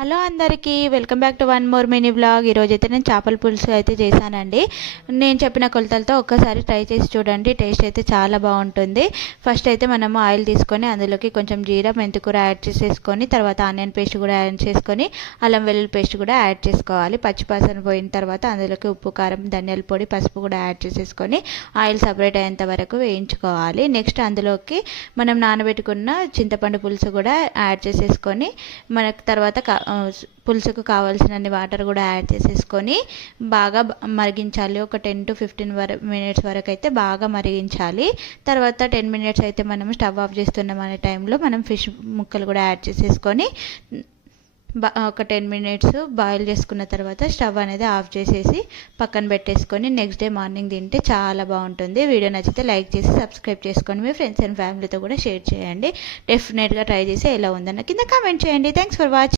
Hello అందరికీ welcome back to one more mini vlog. ఈరోజైతే నేను చేపల పులుసు అయితే చేశానండి. నేను చెప్పిన కొలతలతో ఒక్కసారి ట్రై చేసి చూడండి. టేస్ట్ అయితే చాలా బాగుంటుంది. ఫస్ట్ అయితే మనము ఆయిల్ తీసుకొని అందులోకి కొంచెం జీరా మెంతికూర యాడ్ చేసేసుకొని తర్వాత ఆనియన్ పేస్ట్ కూడా యాడ్ చేసుకొని అల్లం వెల్లుల్లి పేస్ట్ కూడా యాడ్ చేసుకోవాలి. పచ్చివాసన పోయిన తర్వాత అందులోకి ఉప్పు కారం ధనియాల పొడి పసుపు కూడా యాడ్ చేసేసుకొని ఆయిల్ సపరేట్ అయ్యేంత వరకు వేయించుకోవాలి. నెక్స్ట్ అందులోకి మనం నానబెట్టుకున్న చింతపండు పులుసు కూడా యాడ్ చేసేసుకొని మనకు తర్వాత పులుసుకు కావాల్సినన్ని వాటర్ కూడా యాడ్ చేసేసుకొని బాగా మరిగించాలి. ఒక 10 to 15 మినిట్స్ వరకు అయితే బాగా మరిగించాలి. తర్వాత 10 మినిట్స్ అయితే మనం స్టవ్ ఆఫ్ చేస్తున్నాం అనే టైంలో మనం ఫిష్ ముక్కలు కూడా యాడ్ చేసేసుకొని ఒక 10 మినిట్స్ బాయిల్ చేసుకున్న తర్వాత స్టవ్ అనేది ఆఫ్ చేసేసి పక్కన పెట్టేసుకొని నెక్స్ట్ డే మార్నింగ్ తింటే చాలా బాగుంటుంది. వీడియో నచ్చితే లైక్ చేసి సబ్స్క్రైబ్ చేసుకోండి. మీ ఫ్రెండ్స్ అండ్ ఫ్యామిలీతో కూడా షేర్ చేయండి. డెఫినెట్గా ట్రై చేసి ఎలా ఉందన్న కింద కామెంట్ చేయండి. Thanks for watching.